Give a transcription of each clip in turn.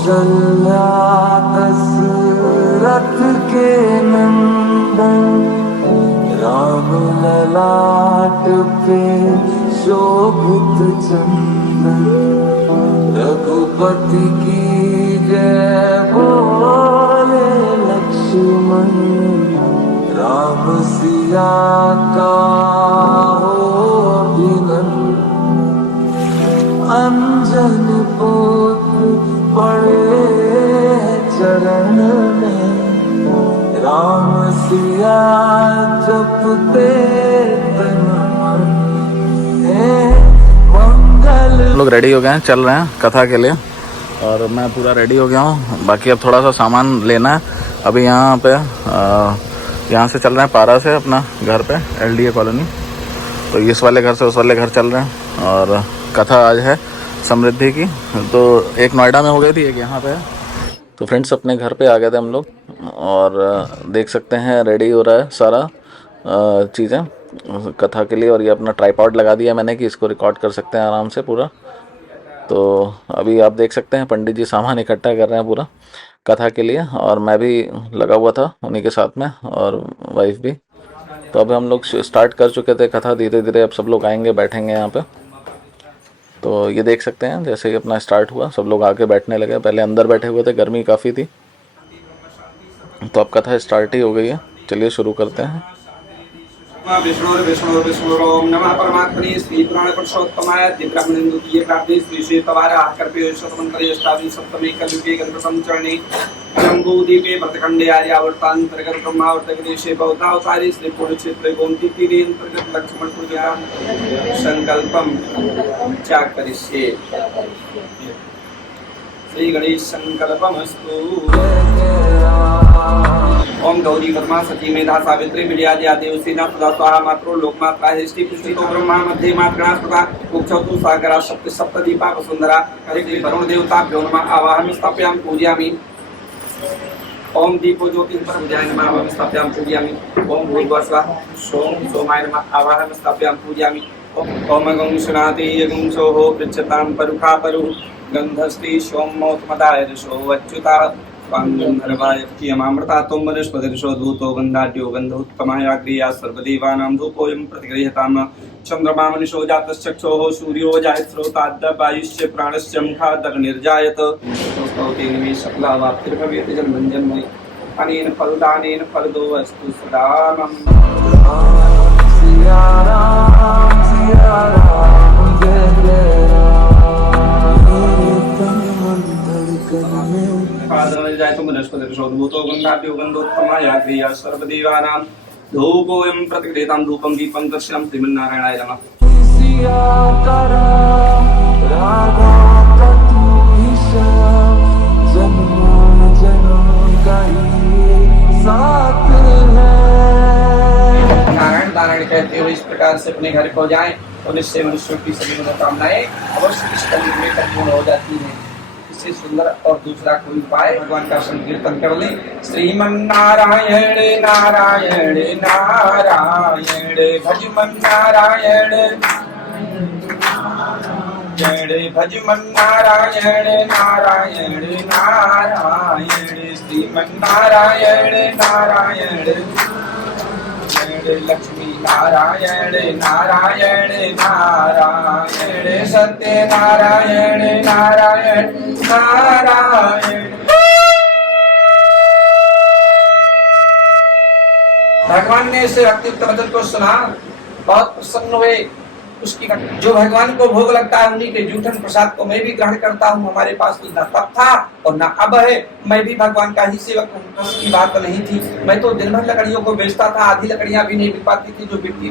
कौशल्या दशरथ के नंदन, राम ललाट पे शोभित चंदन, रघुपति की जय बोले लक्ष्मण, राम सिया का हो अभिनंदन। अंजन पुत्र पड़े चरण में, राम सिया जपते तन मन। मंगल हम लोग रेडी हो गए हैं, चल रहे हैं कथा के लिए और मैं पूरा रेडी हो गया हूँ। बाकी अब थोड़ा सा सामान लेना है। अभी यहाँ पे यहाँ से चल रहे हैं पारा से अपना घर पे LDA कॉलोनी। तो इस वाले घर से उस वाले घर चल रहे हैं और कथा आज है समृद्धि की। तो एक नोएडा में हो गई थी, एक यहाँ पे है। तो फ्रेंड्स अपने घर पे आ गए थे हम लोग और देख सकते हैं रेडी हो रहा है सारा चीज़ें कथा के लिए। और ये अपना ट्राइपॉड लगा दिया मैंने कि इसको रिकॉर्ड कर सकते हैं आराम से पूरा। तो अभी आप देख सकते हैं पंडित जी सामान इकट्ठा कर रहे हैं पूरा कथा के लिए, और मैं भी लगा हुआ था उन्हीं के साथ में और वाइफ भी। तो अभी हम लोग स्टार्ट कर चुके थे कथा, धीरे धीरे अब सब लोग आएंगे बैठेंगे यहाँ पे। तो ये देख सकते हैं जैसे ही अपना स्टार्ट हुआ सब लोग आके बैठने लगे। पहले अंदर बैठे हुए थे, गर्मी काफ़ी थी। तो अब कथा स्टार्ट ही हो गई है, चलिए शुरू करते हैं। विष्णुर्विष्णुर्विष्णुरोम नमः परमात्मने श्री पुराण पुरुषोत्तमाय दिव्यब्रह्मणेन्दु की प्राप्ति श्री श्वेतवारा कर्पे शतमंत्रे अष्टादि सप्तमे कलियुगे गणपतम चरणे जम्बूदीपे व्रतखंडे आर्यावर्तांतर्गत ब्रह्मावर्तकदेशे बौद्धावतारी श्री पुण्यक्षेत्रे गोमती तीरे अंतर्गत लक्ष्मणपुर जिला संकल्पम चा करिष्ये। श्री गणेश संकल्पमस्तु। ओम गौरी पद्मा सती मेधा सावित्री विजया देवसेना सदा स्वाहा मात्रो लोकमात्रा हिष्टि पुष्टितो ब्रह्मा मध्ये मात्रा सदा उक्षौतु सागरा सप्त सप्तदीपा वसुंधरा हरि वरुण देवताभ्यो नमः आवाहयामि स्थापयामि पूजयामि। ओम दीपो ज्योतिः परमजाय नमः आवाहयामि स्थापयामि पूजयामि। ओम भूर्भुवस्वः सोम सोमाय नमः आवाहयामि स्थापयामि पूजयामि। ओम गं सुनाति यगं सोहो पृच्छतां परुखा परुः गन्धस्ति सोमोत्मदाय ऋषो अच्युता अमृतातो वनस्पतिर्षो धूतो गन्धाढ्यो गन्धोत्तमायाग्रिया सर्वदेवानां धूपोऽयं प्रतिगृह्यताम्। चन्द्रमा मनुषो जातश्चक्षुः सूर्यो जायस्रोताद्वायुश्च प्राणश्च मुखादग्निर्जायत। स्तौतेन सकलावाप्तिर्भवेत् जन्मञ्जन्मयि अनेन फलदानेन फलदो अस्तु सदा मम। सिया राम जय जय गन्धोत्तमायाग्रिया सर्वदेवानां धूपोऽयं प्रतिगृह्यतां। धूपं दीपं दर्शनं श्रीमन्नारायणाय नमः। सिया का राम राधा का तू ही श्याम, जन्म जन्म का ये साथ है। नारायण नारायण कहते हुए इस प्रकार से अपने घर को जाएं और इससे मनुष्यों की सभी मनोकामनाएं अवश्य इस कलयुग में परिपूर्ण हो जाती हैं। इससे सुंदर और दूसरा कोई उपाय भगवान का संकीर्तन कर लें। श्रीमन्नारायण नारायण नारायण भजमन नारायण भजमन नारायण नारायण नारायण श्रीमन्नारायण नारायण लक्ष्मी नारायण नारायण नारायण सत्य नारायण नारायण नारायण। भगवान ने इस भक्तियुक्त भजन को सुना, बहुत प्रसन्न हुए। उसकी जो भगवान को भोग लगता है उन्हीं के जूठन प्रसाद को मैं भी ग्रहण करता हूँ। हमारे पास तो न तब था और न अब है। मैं भी भगवान का ही सेवक हूँ, उसकी बात नहीं थी। मैं तो दिन भर लकड़ियों को बेचता था, आधी लकड़ियाँ भी नहीं बिक पाती थी। जो बिकती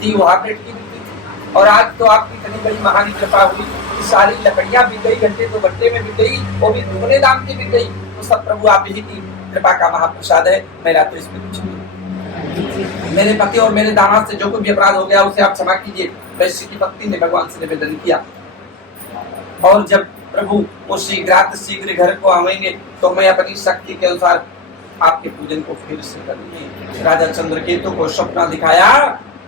थी वो हाफ रेट की बिकती थी। और आज तो आपकी इतनी बड़ी महान कृपा हुई, सारी लकड़ियाँ बिक गई, घंटे तो घंटे में बिक गई, वो भी दुगने दाम की बिक गई। तो सब प्रभु आप ही की कृपा का महाप्रसाद है। मेरा तो इसमें कुछ नहीं। मेरे पति और मेरे दामाद से जो कोई भी अपराध हो गया उसे आप क्षमा कीजिए। वैश्य की पत्नी ने भगवान से निवेदन किया। और जब प्रभु वो शीघ्र घर को आवेंगे तो मैं अपनी शक्ति के अनुसार आपके पूजन को फिर से करूंगी। राजा चंद्रकेतु को सपना दिखाया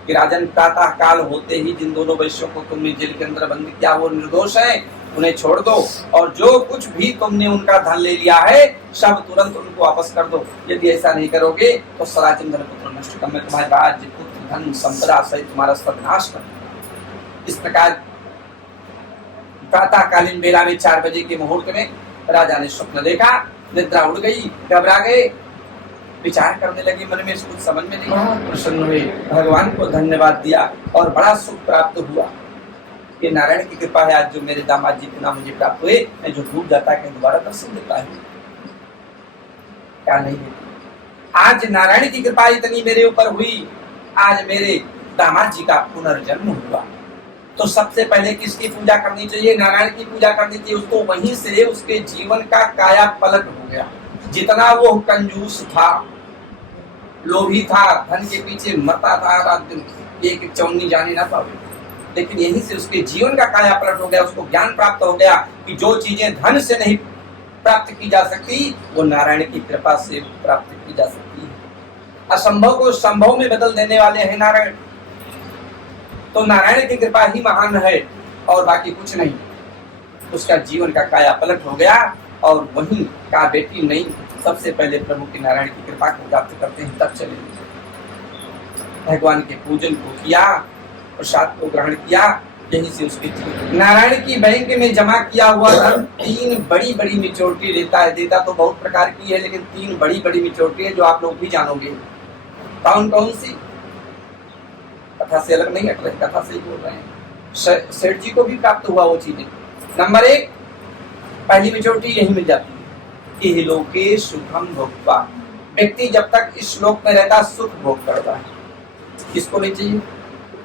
कि राजन प्रातः काल होते ही जिन दोनों वैश्यों को तुमने जेल के अंदर बंद किया वो निर्दोष है। उन्हें छोड़ दो और जो कुछ भी तुमने उनका धन ले लिया है सब तुरंत उनको वापस कर दो। यदि ऐसा नहीं करोगे तो सराचम धन पुत्र नष्ट कर, मैं तुम्हारे राज्य पुत्र धन संपदा सहित तुम्हारा सर्वनाश कर। इस प्रकार प्रातःकालीन बेला में 4 बजे के मुहूर्त में राजा ने स्वप्न देखा, निद्रा उड़ गई, घबरा गए, विचार करने लगे, मन में कुछ समझ में नहीं आया, प्रसन्न हुए, भगवान को धन्यवाद दिया और बड़ा सुख प्राप्त हुआ। ये नारायण की कृपा है आज जो मेरे दामाद जी पुनः मुझे प्राप्त हुए, मैं जो डूब जाता है दोबारा दर्शन देता है, क्या नहीं है। आज नारायण की कृपा इतनी मेरे ऊपर हुई, आज मेरे दामाद जी का पुनर्जन्म हुआ। तो सबसे पहले किसकी पूजा करनी चाहिए? नारायण की पूजा करनी चाहिए। उसको वहीं से उसके जीवन का काया पलट हो गया। जितना वो कंजूस था, लोभी था, धन के पीछे मरता था, रात दिन एक चौनी जाने ना पावे, लेकिन यहीं से उसके जीवन का काया पलट हो गया। उसको ज्ञान प्राप्त हो गया कि जो चीजें धन से नहीं प्राप्त की जा सकती वो नारायण की कृपा से प्राप्त की जा सकती है। असंभव को संभव में बदल देने वाले हैं नारायण। तो नारायण की कृपा ही महान है और बाकी कुछ नहीं। उसका जीवन का काया पलट हो गया और वहीं का बेटी नहीं, सबसे पहले प्रभु की नारायण की कृपा को प्राप्त करते हैं तब चले। भगवान के पूजन को किया, प्रसाद को ग्रहण किया, यहीं से उसकी नारायण की बैंक में जमा किया हुआ धन 3 बड़ी बड़ी मेच्योरिटी देता है। देता तो बहुत प्रकार की है, लेकिन 3 बड़ी बड़ी मेच्योरिटी है जो आप लोग भी जानोगे। कौन कौन सी? कथा से अलग नहीं हट रहे, कथा से ही बोल रहे हैं। सेठ जी को भी प्राप्त हुआ वो चीजें। नंबर 1 पहली मेच्योरिटी यही मिल जाती है कि लोके सुखम भोक्ता। व्यक्ति जब तक इस श्लोक में रहता सुख भोग करता है। किसको नहीं चाहिए?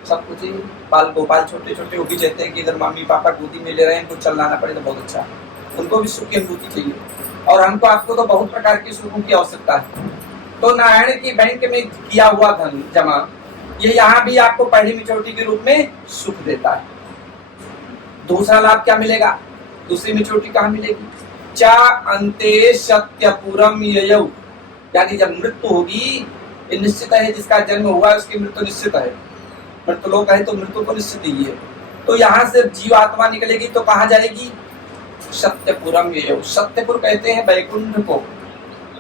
सबको चाहिए। बाल गोपाल छोटे छोटे वो भी चाहते हैं कि इधर मम्मी पापा गोदी में ले रहे हैं, कुछ चलाना पड़े तो बहुत अच्छा है, उनको भी सुख की अनुभूति चाहिए। और हमको आपको तो बहुत प्रकार के सुखों की आवश्यकता है। तो नारायण की बैंक में किया हुआ धन जमा, ये यहाँ भी आपको पहली मेच्योरिटी के रूप में सुख देता है। दूसरा लाभ क्या मिलेगा? दूसरी मेच्योरिटी कहाँ मिलेगी? चा अंते सत्यपुरम ययौ, यानी जब मृत्यु होगी, ये निश्चित है, जिसका जन्म हुआ है उसकी मृत्यु निश्चित है। मृत्यु लोक है तो मृत्यु तो निश्चित ही है। तो यहाँ से जीवात्मा निकलेगी तो कहाँ जाएगी? सत्यपुरम ययौ। सत्यपुर कहते हैं वैकुंठ को,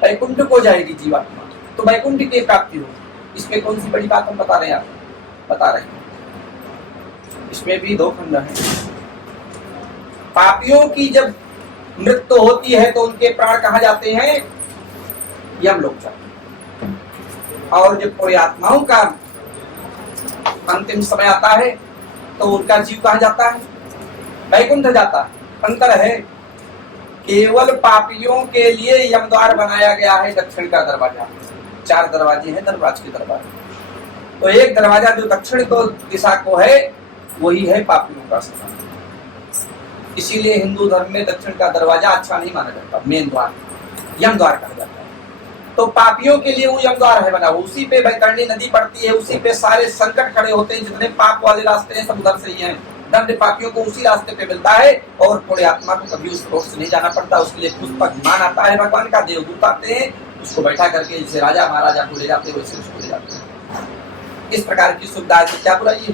वैकुंठ को जाएगी जीवात्मा। तो वैकुंठ की प्राप्ति हो, इसमें कौन सी बड़ी बात हम बता रहे हैं? आप बता रहे हैं इसमें भी 2 खंड हैं। पापियों की जब मृत्यु होती है तो उनके प्राण कहाँ जाते हैं? यमलोक जाते हैं। और जब कोई आत्माओं का अंतिम समय आता है तो उनका जीव कहाँ जाता है? वैकुंठ जाता है। अंतर है, केवल पापियों के लिए यमद्वार बनाया गया है दक्षिण का दरवाजा। 4 दरवाजे हैं दरवाज के दरवाजे। तो एक दरवाजा जो दक्षिण को दिशा को है वही है पापियों का स्थान। इसीलिए हिंदू धर्म में दक्षिण का दरवाजा अच्छा नहीं माना जाता, मेन द्वार यम द्वार कहा जाता है। तो पापियों के लिए वो यम द्वार है बना, उसी पे बैतरणी नदी पड़ती है, उसी पे सारे संकट खड़े होते हैं। जितने पाप वाले रास्ते हैं सब उधर से ही हैं। दंड पापियों को उसी रास्ते पे मिलता है और थोड़े आत्मा को कभी उस रोड से नहीं जाना पड़ता। उसके लिए पुष्पक विमान आता है भगवान का, देवदूत आते हैं, उसको बैठा करके जैसे राजा महाराजा को ले जाते हैं वैसे उसको ले जाते हैं। इस प्रकार की सुविधा है, क्या बुराई है?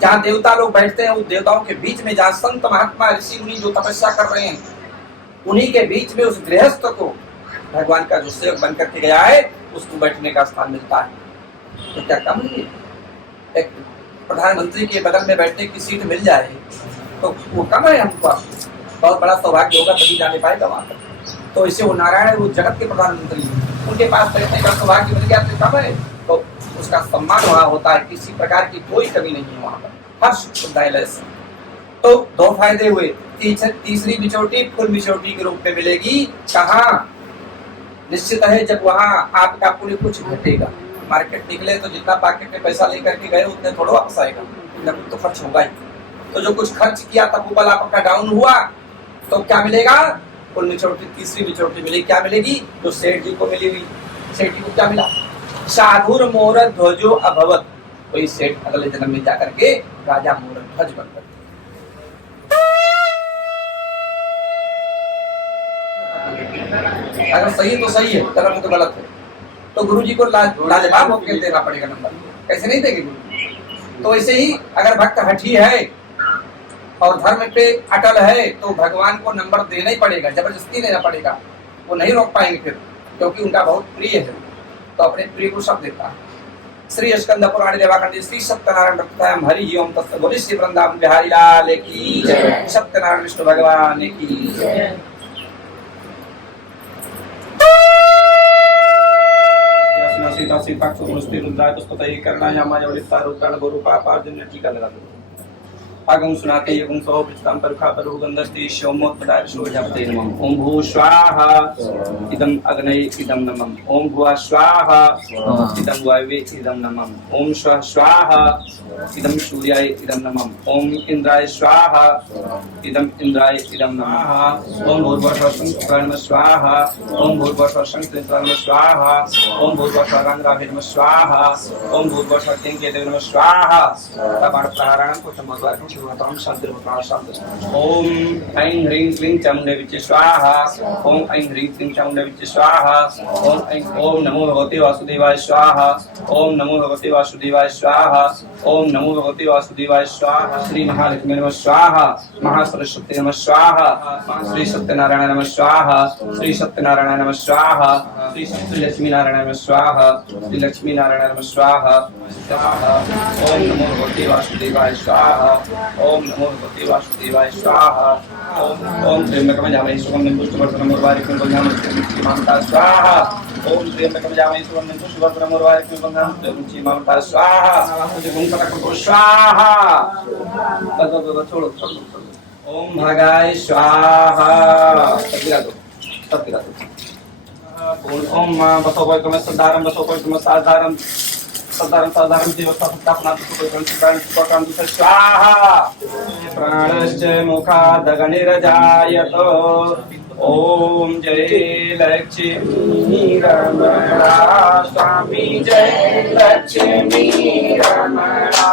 जहाँ देवता लोग बैठते हैं, उस देवताओं के बीच में जहाँ संत महात्मा ऋषि मुनि जो तपस्या कर रहे हैं, उन्हीं के बीच में उस गृहस्थ को भगवान का जो सेवक बन करके गया है उसको बैठने का स्थान मिलता है। तो क्या कम नहीं? एक प्रधानमंत्री के बगल में बैठने की सीट मिल जाए तो वो कम है? हमको बहुत बड़ा सौभाग्य होगा तभी जाने पाएगा वहां तक। तो इसे वो नारायण है, वो जगत के प्रधानमंत्री, उनके पास बैठने का सौभाग्य मिल गया तो कम है, तो उसका सम्मान वहाँ होता है। किसी प्रकार की कोई कमी नहीं है वहां पर, हर सुख सुविधाएं से। तो 2 फायदे हुए। तीसरी मेच्योरिटी फुल मेच्योरिटी के रूप में मिलेगी। कहाँ? निश्चित है जब वहाँ आपका पुण्य कुछ घटेगा। मार्केट निकले तो जितना पॉकेट में पैसा लेकर के गए उतने थोड़ा वापस आएगा, कुछ तो खर्च होगा ही। तो जो कुछ खर्च किया तब ऊपर आपका डाउन हुआ तो क्या मिलेगा? फुल मेच्योरिटी, तीसरी मेच्योरिटी मिलेगी। क्या मिलेगी? जो सेठ जी को मिली हुई। सेठ जी को क्या मिला? साधुर मोर ध्वजो अभवत। कोई सेठ अगले जन्म में जाकर के राजा मोर ध्वज बनकर, अगर सही है तो सही है, गलत है तो गलत है। तो गुरु जी को लाजवाब होकर देना पड़ेगा नंबर, कैसे नहीं देंगे गुरु? तो ऐसे ही अगर भक्त हठी है और धर्म पे अटल है तो भगवान को नंबर देना ही पड़ेगा, जबरदस्ती देना पड़ेगा, वो नहीं रोक पाएंगे फिर, क्योंकि उनका बहुत प्रिय है, तो अपने प्रिय को सब देता है। श्री स्कंद पुराण देवाखंड श्री सत्यनारायण भक्तायाम हरि ओम तत्सत। बोले श्री वृंदावन बिहारी लाल की जय, सत्यनारायण विष्णु भगवान की जय। सीता सीता सुमस्ति रुद्राय पुष्पतये करणायामा जवलिता रुद्राण गुरुपा पार्जन्य टीका लगा दो। आगम सुनाते यगुं सो पितां परखा परु गंधस्ति शोमोत्पदाय शोजापते नमः। ओम भू स्वाहा इदं अग्नये इदं नमः। ओम भुवा स्वाहा इदं वायवे इदं नमः। ओम स्वः स्वाहा इदं सूर्याय इदं नमः। ओम इंद्राय स्वाहा इदं इंद्राय इदं नमः। ओम भूर्भुवः स्वः नमः स्वाहा। ओम भूर्भुवः स्वः नमः स्वाहा। ओम भूर्भुवः रंगाभि नमः स्वाहा। ओम भूर्भुवः स्वः नमः स्वाहा। तबाण प्रहाराणां कुटुंबद्वारा ओम ऐं ह्रीं क्लीं चामुण्डे विच्चे स्वाहा। ओम ऐं ह्रीं क्लीं चामुण्डे विच्चे स्वाहा। ओम नमो भगवते वासुदेवाय स्वाहा। ओम नमो भगवते वासुदेवाय स्वाहा। ओम नमो भगवते वासुदेवाय स्वाहा। श्री महालक्ष्मी नमः स्वाहा। महासरस्वती नमः स्वाहा। श्री सत्यनारायण नमः स्वाहा। श्री सत्यनारायण नमः स्वाहा। श्री लक्ष्मी नारायण नमः स्वाहा। श्री लक्ष्मी नारायण नमः स्वाहा। ओम नमो भगवते वासुदेवाय स्वाहा। ओम नमो भगवते वासुदेवाय स्वाहा। ओम त्र्यंबकं यजामहे सुगन्धिं पुष्टिवर्धनम् उर्वारुकं बन्धामि मामता स्वाहा। ओम त्र्यंबकं यजामहे सुगन्धिं पुष्टिवर्धनम् उर्वारुकं बन्धामि मामता स्वाहा। मुझे गुण को स्वाहा। छोड़ो छोड़ो। ओम भगाय स्वाहा। सब गिरा दो। ओम बसोपैकम सदारं बसोपैकम साधारं सदारं साधारं देवता सत्तापनात् स्वाहा। प्राणश्च मुखादगनिरजायत। ओम जय लक्ष्मी रमणा स्वामी जय लक्ष्मी रमणा।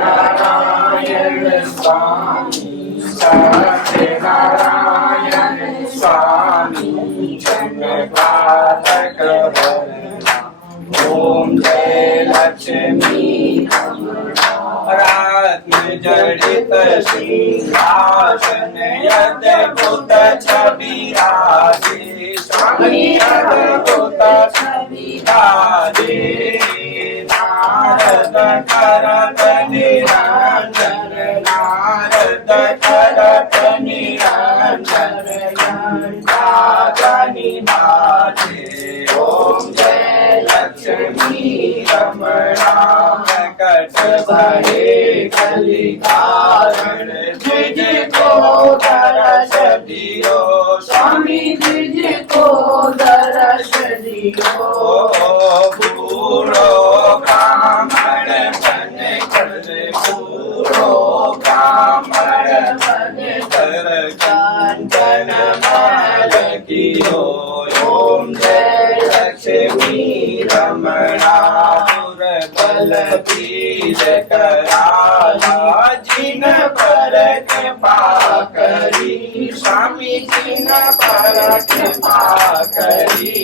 सत्यनारायण स्वामी सत्यनारायण स्वामी चंद्रपालक ओम जय लक्ष्मी रत्न जड़ित सिंहासन अद्भुत छवि राजे स्वामी अद्भुत छवि राजे। नारद करत निरंजन नारद करत निरंजन घंटाधनि बाजे। ओम जय लक्ष्मी रमणा कट भरे कलिकारण द्विज को दर्श दियो स्वामी द्विज को दर्श दियो। बूढ़ो ब्राह्मण बन कर बूढ़ो ब्राह्मण बन कर कांचन माल कियो। ओम जय लक्ष्मी रमणा बल पीर कराला जिन पर कृपा करी स्वामी जिन पर कृपा करी।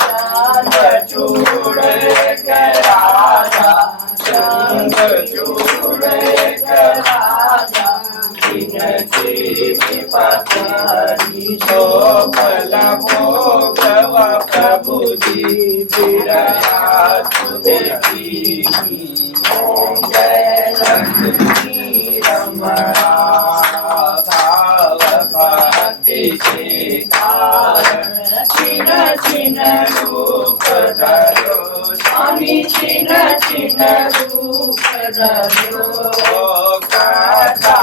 चांद चूड़ कराजा चांद चूड़ कराजा जिनकी विपत्ति तो फल भोगव प्रभु जी विरहा तुझी। ओम जय लक्ष्मी रमणा भाव भक्ति के कारण छिन छिन रूप धरो स्वामी छिन छिन रूप धरो। कथा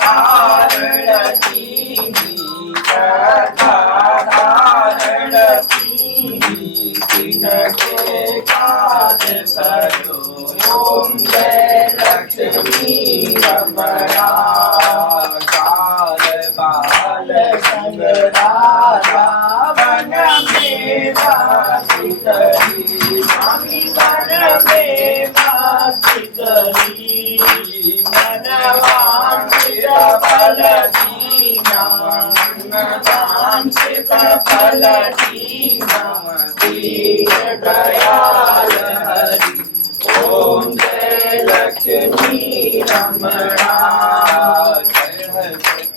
धारण कीनी कथा धारण कीनी जिनके काज सरो। ओम जय लक्ष्मी रमणा काल बाल संग राजा वन में वासी करी स्वामी वन में वासी करी। मनवांछित फल दीना मनवांछित फल दीना दीन दयाल हरि। ओम जय लक्ष्मी रमणा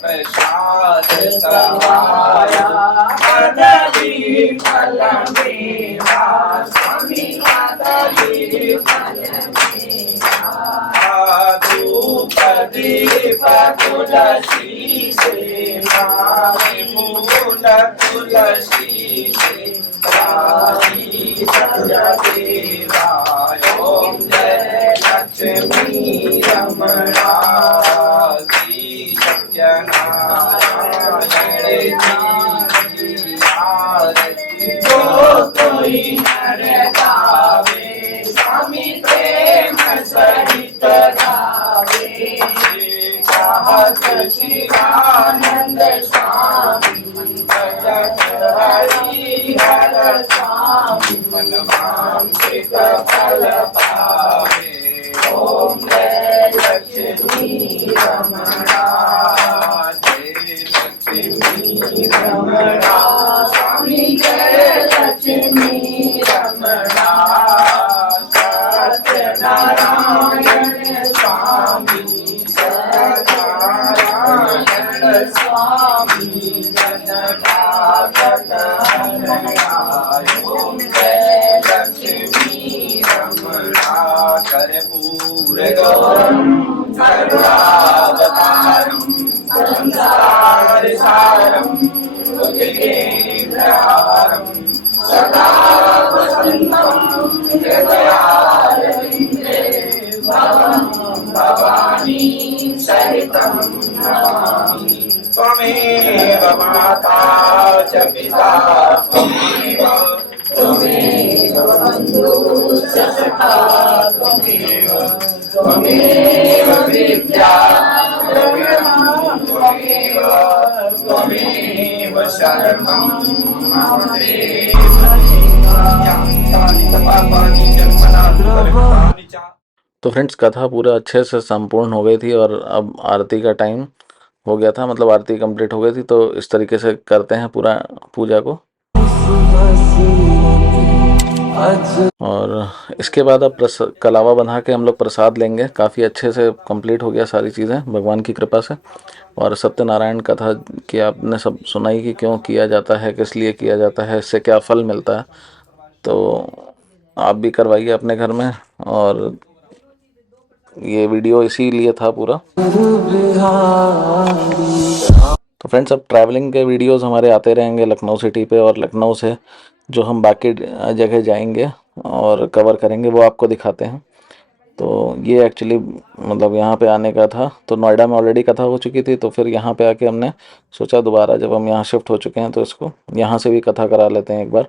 प्रसाद सहाया माधवी फल मेवा स्वामी माधवी फल धूप दीप तुलसी से मारे फूल तुलसी से राही सत्यदेवा ओम जय लक्ष्मी रमणा श्री सत्यनारायण जी आरती जो कोई नर गावे स्वामी प्रेम सहित गावे चाहत शिवानंद स्वामी भजन हरि हर स्वामी मन वांछित फल पावे ओम जय लक्ष्मी रमणा जय लक्ष्मी रमणा स्वामी जय लक्ष्मी रमणा सत्यनारायण स्वामी सत्यनारायण स्वामी जनकागत हरणाय ओम जय लक्ष्मी रमणा कर्पूर गौरम करुणावतारम संसार सारम भुजगेन्द्रहारम सदा वसन्तं हृदयारविन्दे भवं भवानी सहितं नमामि त्वमेव माता च पिता त्वमेव बन्धुश्च सखा त्वमेव विद्या त्वमेव शरणं मम तो फ्रेंड्स कथा पूरा अच्छे से संपूर्ण हो गई थी और अब आरती का टाइम हो गया था, मतलब आरती कंप्लीट हो गई थी। तो इस तरीके से करते हैं पूरा पूजा को। और इसके बाद अब कलावा बना के हम लोग प्रसाद लेंगे। काफ़ी अच्छे से कंप्लीट हो गया सारी चीज़ें भगवान की कृपा से। और सत्यनारायण कथा की आपने सब सुनाई कि क्यों किया जाता है, किस लिए किया जाता है, इससे क्या फल मिलता है। तो आप भी करवाइए अपने घर में। और ये वीडियो इसीलिए था पूरा। तो फ्रेंड्स अब ट्रैवलिंग के वीडियोस हमारे आते रहेंगे लखनऊ सिटी पे, और लखनऊ से जो हम बाकी जगह जाएंगे और कवर करेंगे वो आपको दिखाते हैं। तो ये एक्चुअली मतलब यहाँ पे आने का था। तो नोएडा में ऑलरेडी कथा हो चुकी थी, तो फिर यहाँ पे आके हमने सोचा दोबारा जब हम यहाँ शिफ्ट हो चुके हैं तो इसको यहाँ से भी कथा करा लेते हैं एक बार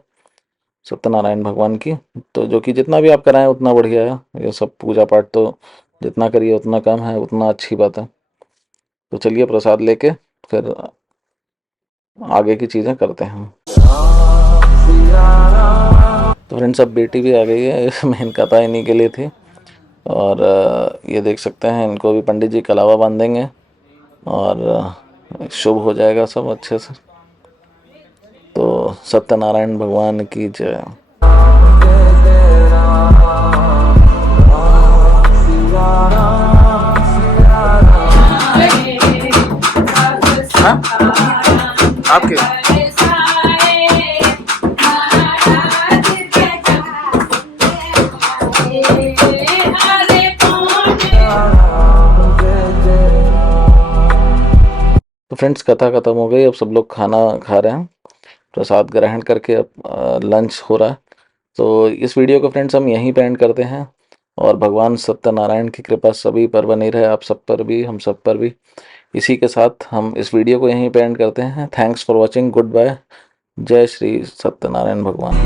सत्यनारायण भगवान की। तो जो कि जितना भी आप कराएं उतना बढ़िया है। ये सब पूजा पाठ तो जितना करिए उतना कम है, उतना अच्छी बात है। तो चलिए प्रसाद लेके फिर आगे की चीज़ें करते हैं। तो फ्रेंड्स अब बेटी भी आ गई है, मेन कथा इन्हीं के लिए थी। और ये देख सकते हैं, इनको भी पंडित जी कलावा बांधेंगे और शुभ हो जाएगा सब अच्छे से। तो सत्यनारायण भगवान की जय। आपके तो फ्रेंड्स कथा खत्म हो गई। अब सब लोग खाना खा रहे हैं, प्रसाद ग्रहण करके अब लंच हो रहा है। तो इस वीडियो को फ्रेंड्स हम यहीं पे एंड करते हैं। और भगवान सत्यनारायण की कृपा सभी पर बनी रहे, आप सब पर भी, हम सब पर भी। इसी के साथ हम इस वीडियो को यहीं पे एंड करते हैं। Thanks for watching, good bye, जय श्री सत्यनारायण भगवान।